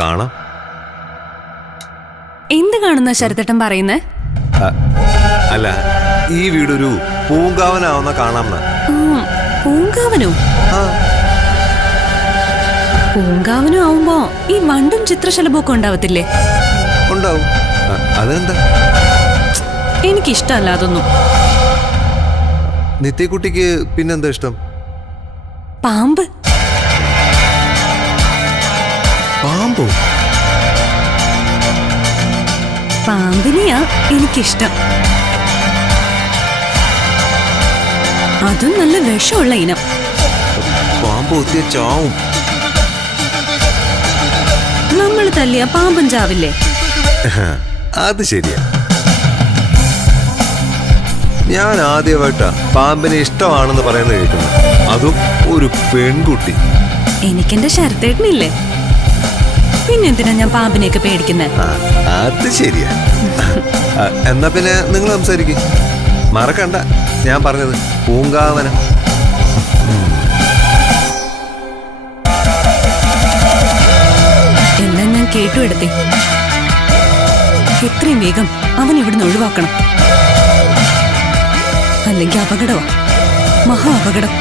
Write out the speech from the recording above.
കാണാം. എന്ത് കാണുന്ന ശരത്തേട്ടൻ പറയുന്നേ? അല്ല, ഈ വീടൊരു പൂങ്കാവനാവുന്ന കാണാമെന്ന. പൂങ്കാവനോ? പൂങ്കാവനും ആവുമ്പോ ഈ വണ്ടും ചിത്രശലഭമൊക്കെ ഉണ്ടാവത്തില്ലേ? ഉണ്ടാവും. അതെന്താ? എനിക്കിഷ്ടല്ല അതൊന്നും. നിത്യക്കുട്ടിക്ക് പിന്നെന്താ ഇഷ്ടം? പാമ്പ്. പാമ്പോ? പാമ്പിനെയാ എനിക്കിഷ്ടം. അതും നല്ല വിഷമുള്ള ഇനം. പാമ്പ് ഒത്തിയ ചാവും. നമ്മൾ തല്ലിയ പാമ്പും ചാവില്ലേ? അത് ശരിയാ. ഞാൻ ആദ്യമായിട്ടാ പാമ്പിനെ ഇഷ്ടമാണെന്ന് പറയുന്നത് കേൾക്കുന്നത്. അതും ഒരു പെൺകുട്ടി. എനിക്കെന്റെ ശരത്തേട്ടനില്ലേ, പിന്നെന്തിനാ ഞാൻ പാമ്പിനെയൊക്കെ പേടിക്കുന്നത്? അത് ശരിയാ. എന്നാ പിന്നെ നിങ്ങൾ സംസാരിക്കും. മറക്കണ്ട ഞാൻ പറഞ്ഞത് പൂങ്കാവനം. എല്ലാം ഞാൻ കേട്ടു എടുത്തേ. എത്രയും വേഗം അവൻ ഇവിടുന്ന് ഒഴിവാക്കണം, അല്ലെങ്കിൽ അപകടമാ, മഹാ അപകടം.